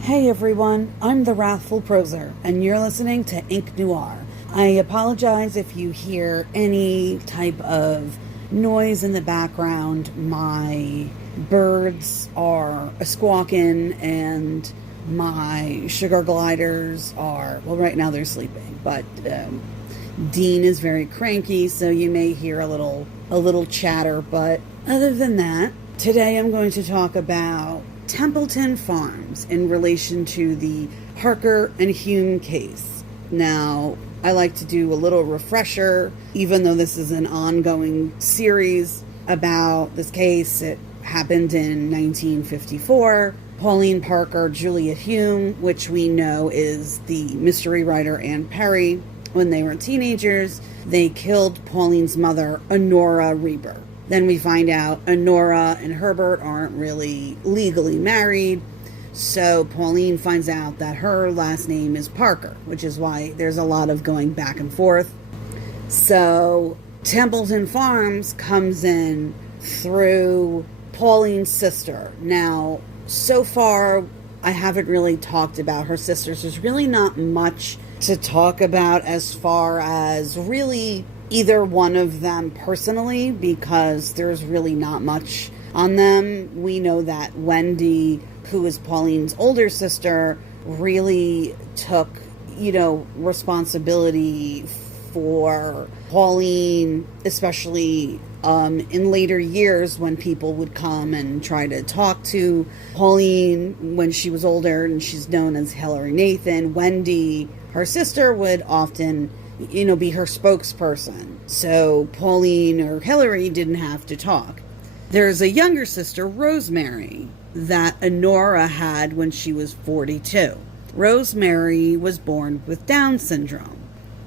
Hey everyone, I'm the Wrathful Proser, and you're listening to Ink Noir. I apologize if you hear any type of noise in the background. My birds are squawking and my sugar gliders are, well, right now they're sleeping, but Dean is very cranky, so you may hear a little chatter. But other than that, today I'm going to talk about Templeton Farms in relation to the Parker and Hume case. Now, I like to do a little refresher, even though this is an ongoing series about this case. It happened in 1954. Pauline Parker, Juliet Hume, which we know is the mystery writer Anne Perry, when they were teenagers, they killed Pauline's mother, Honora Reber. Then we find out Honora and Herbert aren't really legally married, so Pauline finds out that her last name is Parker, which is why there's a lot of going back and forth. So Templeton Farms comes in through Pauline's sister. Now, so far, I haven't really talked about her sisters. There's really not much to talk about as far as really either one of them personally, because there's really not much on them. We know that Wendy, who is Pauline's older sister, really took, responsibility for Pauline, especially in later years when people would come and try to talk to Pauline when she was older, and she's known as Hillary Nathan. Wendy, her sister, would often be her spokesperson. So Pauline or Hillary didn't have to talk. There's a younger sister, Rosemary, that Honora had when she was 42. Rosemary was born with Down syndrome.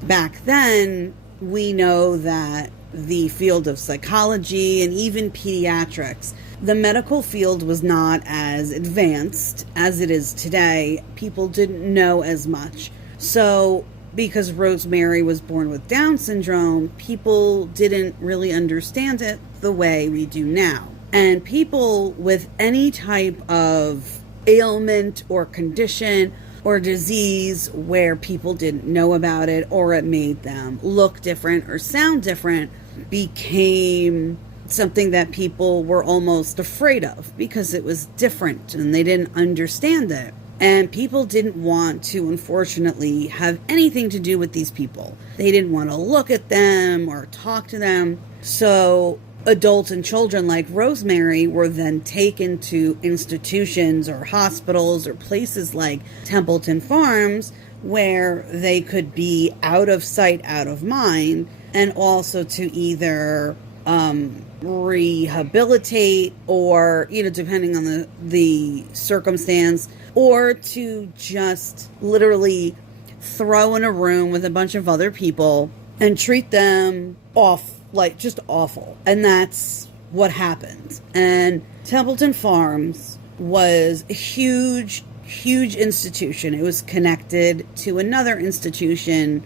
Back then, we know that the field of psychology and even pediatrics, the medical field was not as advanced as it is today. People didn't know as much. So because Rosemary was born with Down syndrome, people didn't really understand it the way we do now. And people with any type of ailment or condition or disease where people didn't know about it, or it made them look different or sound different, became something that people were almost afraid of because it was different and they didn't understand it. And people didn't want to, unfortunately, have anything to do with these people. They didn't want to look at them or talk to them. So adults and children like Rosemary were then taken to institutions or hospitals or places like Templeton Farms, where they could be out of sight, out of mind, and also to either rehabilitate or, depending on the circumstance, or to just literally throw in a room with a bunch of other people and treat them just awful. And that's what happened. And Templeton Farms was a huge institution. It was connected to another institution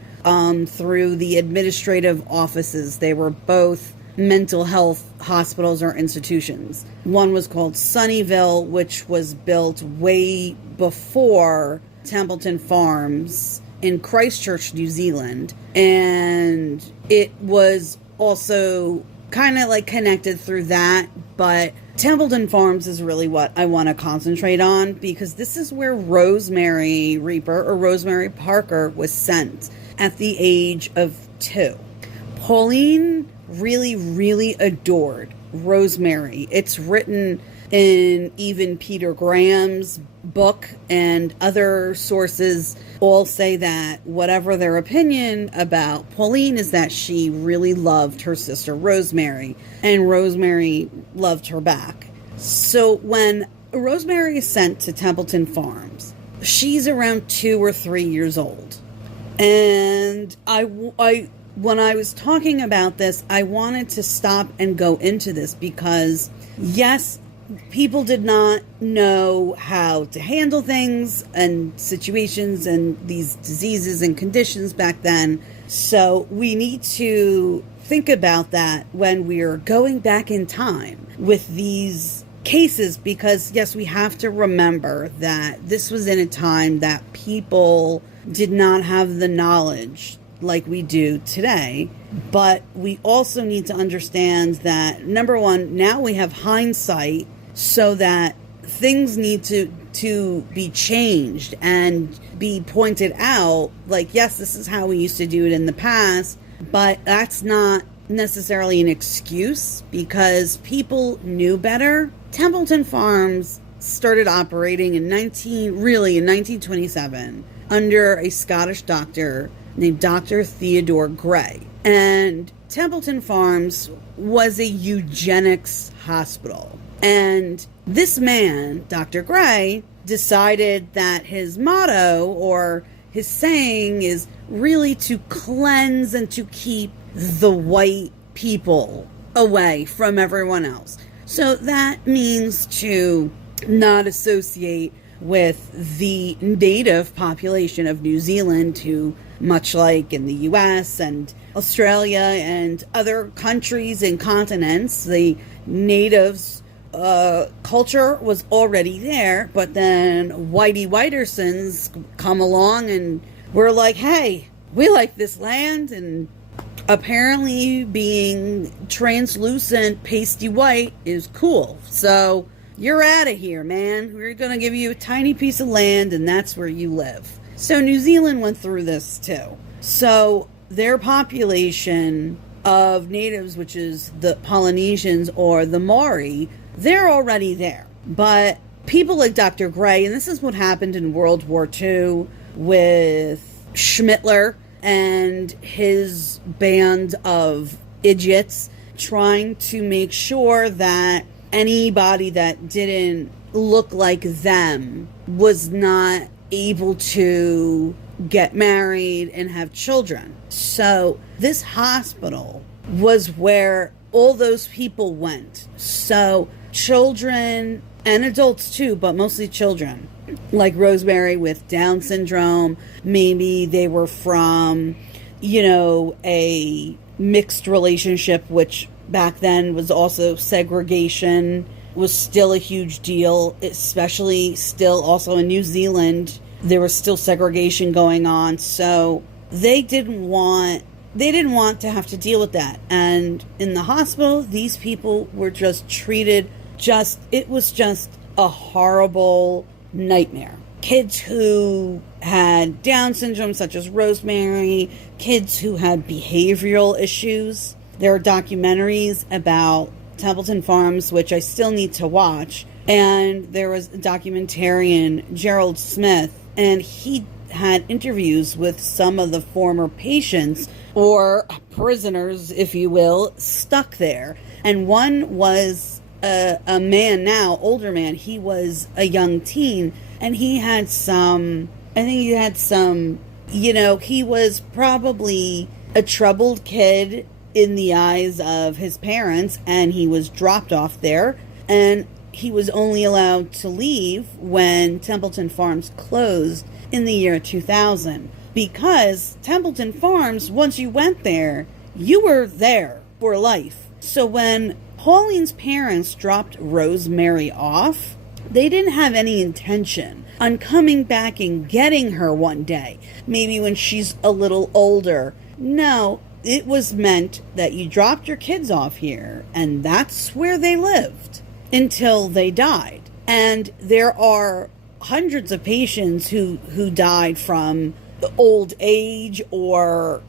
through the administrative offices. They were both mental health hospitals or institutions. One was called Sunnyvale, which was built way before Templeton Farms in Christchurch, New Zealand. And it was also kind of connected through that, but Templeton Farms is really what I want to concentrate on, because this is where Rosemary Reber, or Rosemary Parker, was sent at the age of 2. Pauline really adored Rosemary. It's written in even Peter Graham's book, and other sources all say that whatever their opinion about Pauline is that she really loved her sister Rosemary, and Rosemary loved her back. So when Rosemary is sent to Templeton Farms, she's around 2 or 3 years old. And when I was talking about this, I wanted to stop and go into this because, yes, people did not know how to handle things and situations and these diseases and conditions back then. So we need to think about that when we're going back in time with these cases, because yes, we have to remember that this was in a time that people did not have the knowledge like we do today. But we also need to understand that, number one, now we have hindsight, so that things need to be changed and be pointed out. Like, yes, this is how we used to do it in the past, but that's not necessarily an excuse, because people knew better. Templeton Farms started operating in 1927 under a Scottish doctor named Dr. Theodore Gray. And Templeton Farms was a eugenics hospital. And this man, Dr. Gray, decided that his motto or his saying is really to cleanse and to keep the white people away from everyone else. So that means to not associate with the native population of New Zealand, who, much like in the US and Australia and other countries and continents, the natives culture was already there, but then Whitey Whitersons come along and we're like, hey, we like this land, and apparently being translucent, pasty white is cool. So you're out of here, man. We're going to give you a tiny piece of land, and that's where you live. So New Zealand went through this too. So their population of natives, which is the Polynesians or the Maori, they're already there. But people like Dr. Gray, and this is what happened in World War II with Schmittler and his band of idiots, trying to make sure that anybody that didn't look like them was not able to get married and have children. So this hospital was where all those people went. So children and adults too, but mostly children, like Rosemary with Down syndrome. Maybe they were from, a mixed relationship, which back then was also segregation, was still a huge deal, especially still also in New Zealand. There was still segregation going on. So they didn't want to have to deal with that. And in the hospital, these people were just treated it was just a horrible nightmare. Kids who had Down syndrome, such as Rosemary, kids who had behavioral issues. There are documentaries about Templeton Farms, which I still need to watch. And there was a documentarian, Gerald Smith, and he had interviews with some of the former patients or prisoners, if you will, stuck there. And one was a man now, older man. He was a young teen, and he was probably a troubled kid in the eyes of his parents, and he was dropped off there, and he was only allowed to leave when Templeton Farms closed in the year 2000, because Templeton Farms, once you went there, you were there for life. So when Pauline's parents dropped Rosemary off, they didn't have any intention on coming back and getting her one day, maybe when she's a little older. No, it was meant that you dropped your kids off here, and that's where they lived until they died. And there are hundreds of patients who died from old age, or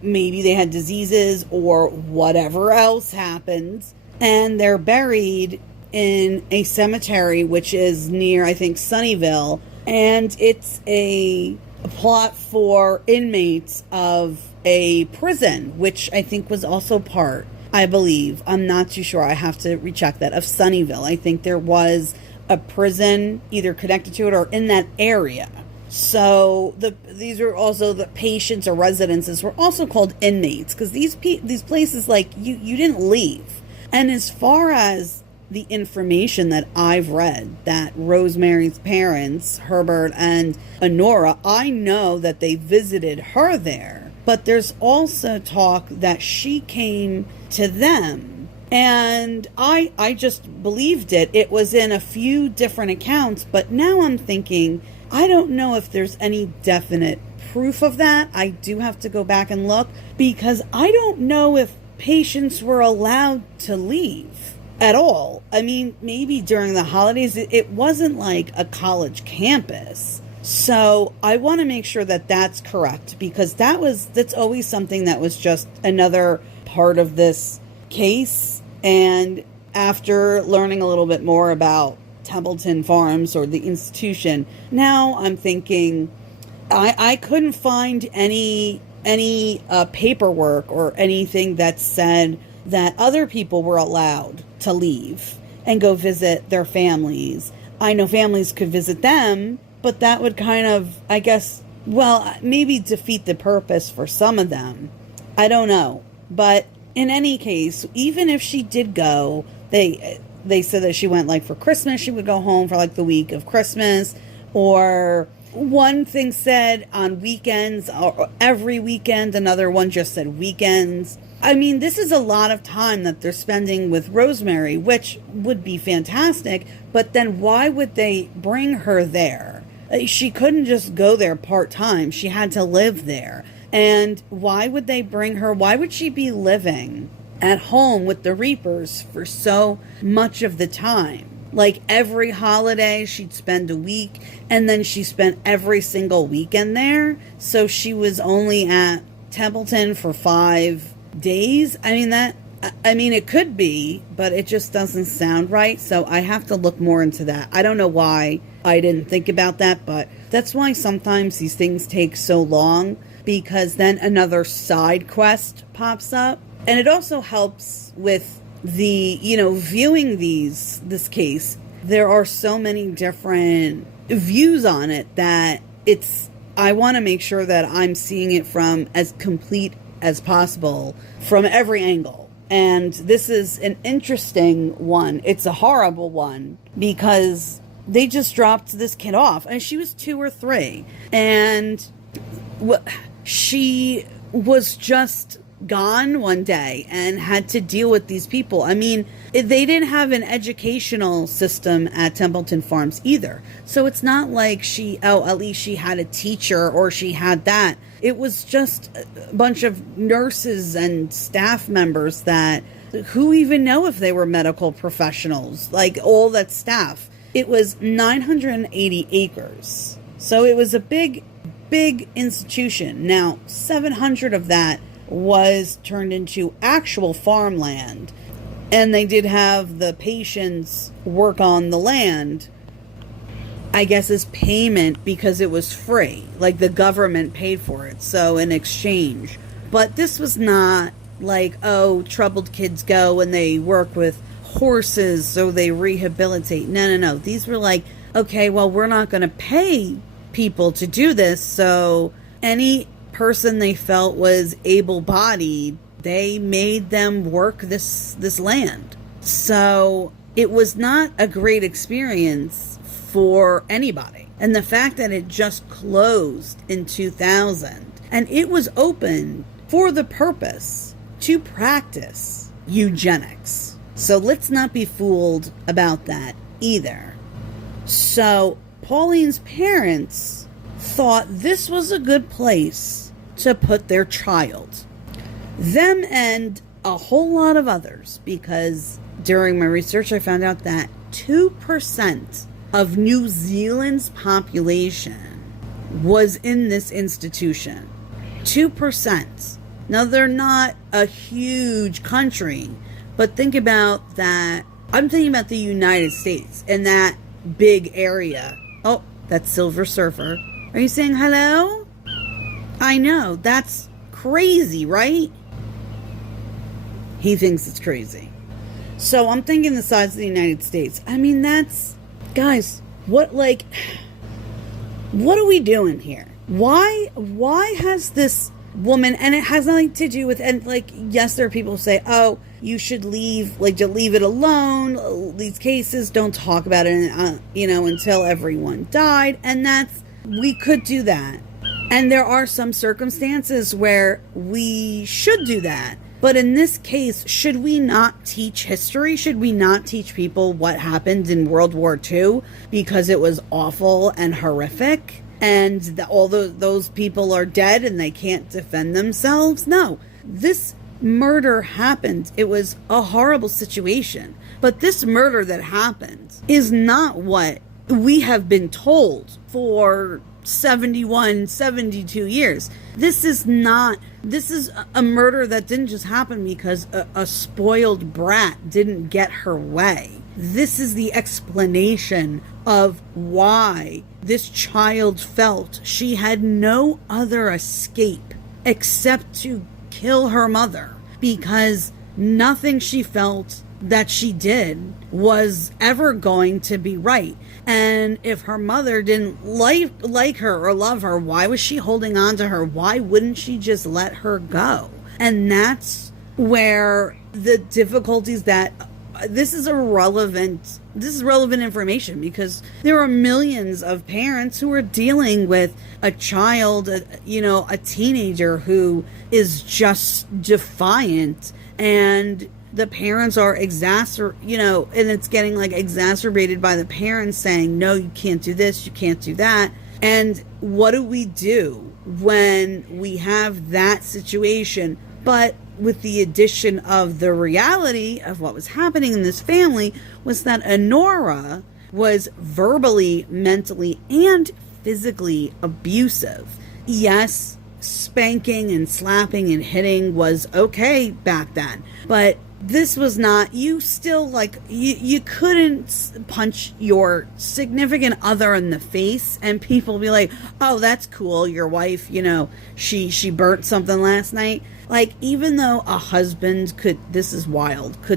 maybe they had diseases or whatever else happens, and they're buried in a cemetery which is near, I think, Sunnyvale, and it's a plot for inmates of a prison, which I think was also part, I believe, I'm not too sure, I have to recheck that, of Sunnyvale. I think there was a prison either connected to it or in that area. So these are also the patients or residences were also called inmates, because these places, like, you didn't leave. And as far as the information that I've read, that Rosemary's parents, Herbert and Honora, I know that they visited her there. But there's also talk that she came to them And I just believed it. It was in a few different accounts, but now I'm thinking, I don't know if there's any definite proof of that. I do have to go back and look, because I don't know if patients were allowed to leave at all. I mean, maybe during the holidays. It wasn't like a college campus. So I want to make sure that that's correct, because that's always something that was just another part of this case. And after learning a little bit more about Templeton Farms, or the institution, now I'm thinking I couldn't find any paperwork or anything that said that other people were allowed to leave and go visit their families. I know families could visit them, but that would kind of, I guess, well, maybe defeat the purpose for some of them. I don't know. But in any case, even if she did go, they said that she went like for Christmas, she would go home for like the week of Christmas, or one thing said on weekends or every weekend, another one just said weekends. I mean, this is a lot of time that they're spending with Rosemary, which would be fantastic, but then why would they bring her there? She couldn't just go there part-time. She had to live there. And why would they bring her? Why would she be living at home with the Reapers for so much of the time? Like every holiday she'd spend a week, and then she spent every single weekend there. So she was only at Templeton for 5 days. I mean, it could be, but it just doesn't sound right. So I have to look more into that. I don't know why I didn't think about that, but that's why sometimes these things take so long, because then another side quest pops up. And it also helps with the, viewing this case. There are so many different views on it that I want to make sure that I'm seeing it from as complete as possible from every angle. And this is an interesting one. It's a horrible one, because they just dropped this kid off, and she was 2 or 3, and she was just gone one day and had to deal with these people. I mean, they didn't have an educational system at Templeton Farms either. So it's not like at least she had a teacher or she had that. It was just a bunch of nurses and staff members that, who even know if they were medical professionals, like all that staff. It was 980 acres. So it was a big institution. Now, 700 of that was turned into actual farmland, and they did have the patients work on the land, I guess, as payment, because it was free, like the government paid for it, so in exchange. But this was not like, oh, troubled kids go and they work with horses so they rehabilitate. No. These were like, okay, well, we're not going to pay people to do this, so any person they felt was able-bodied, they made them work this land. So it was not a great experience for anybody. And the fact that it just closed in 2000, and it was open for the purpose to practice eugenics. So let's not be fooled about that either. So Pauline's parents thought this was a good place to put their child. Them and a whole lot of others, because during my research I found out that 2% of New Zealand's population was in this institution. 2%. Now, they're not a huge country, but think about that. I'm thinking about the United States and that big area. Oh, that's Silver Surfer. Are you saying hello? I know, that's crazy, right? He thinks it's crazy. So I'm thinking the size of the United States. I mean, guys, what are we doing here? Why has this woman, and it has nothing to do with, and like, yes, there are people who say, oh, you should leave it alone. These cases, don't talk about it, until everyone died. And we could do that. And there are some circumstances where we should do that. But in this case, should we not teach history? Should we not teach people what happened in World War II because it was awful and horrific? And all those people are dead and they can't defend themselves? No, this murder happened. It was a horrible situation. But this murder that happened is not what we have been told for 71, 72 years. This is a murder that didn't just happen because a spoiled brat didn't get her way. This is the explanation of why this child felt she had no other escape except to kill her mother, because nothing she felt that she did was ever going to be right. And if her mother didn't like her or love her, why was she holding on to her? Why wouldn't she just let her go? And that's where the difficulties that this is relevant information, because there are millions of parents who are dealing with a child, a teenager who is just defiant, and the parents are and it's getting like exacerbated by the parents saying, no, you can't do this, you can't do that. And what do we do when we have that situation? But with the addition of the reality of what was happening in this family was that Honora was verbally, mentally, and physically abusive. Yes, spanking and slapping and hitting was okay back then, but this was not, you couldn't punch your significant other in the face and people be like, oh, that's cool, your wife, she burnt something last night. Like, even though a husband could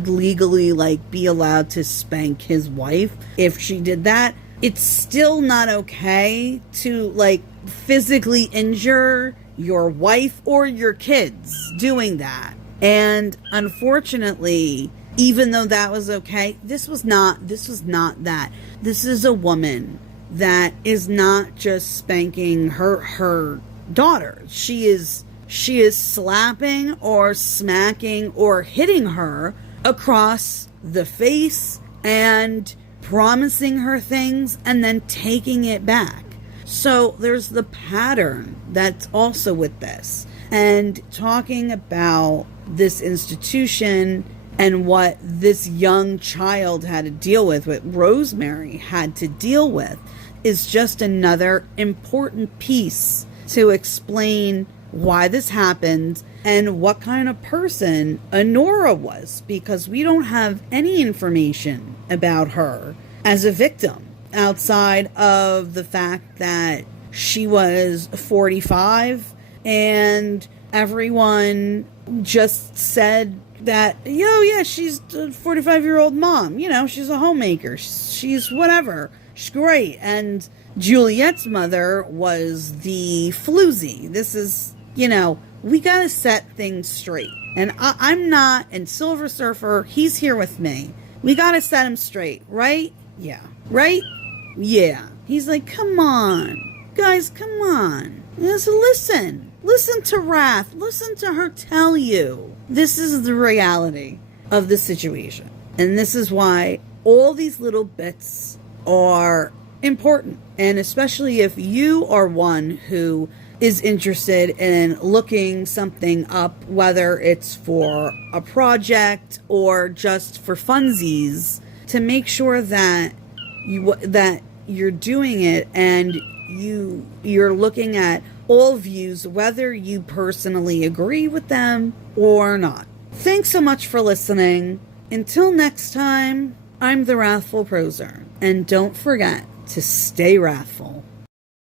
legally be allowed to spank his wife if she did that, it's still not okay to physically injure your wife or your kids doing that. And unfortunately, even though that was okay, this was not that. This is a woman that is not just spanking her daughter. She is slapping or smacking or hitting her across the face and promising her things and then taking it back. So there's the pattern that's also with this. And talking about this institution and what this young child had to deal with, what Rosemary had to deal with, is just another important piece to explain why this happened and what kind of person Honora was, because we don't have any information about her as a victim outside of the fact that she was 45 and everyone just said that, she's a 45-year-old mom, she's a homemaker, she's whatever, she's great. And Juliet's mother was the floozy. This is, we got to set things straight. And I'm not, and Silver Surfer, he's here with me. We got to set him straight, right? Yeah. Right? Yeah. He's like, come on. Guys, come on. Just listen. Listen to Wrath. Listen to her tell you. This is the reality of the situation. And this is why all these little bits are important. And especially if you are one who is interested in looking something up, whether it's for a project or just for funsies, to make sure that you're doing it and you're looking at all views, whether you personally agree with them or not. Thanks so much for listening. Until next time, I'm the Wrathful Proser, and don't forget to stay wrathful.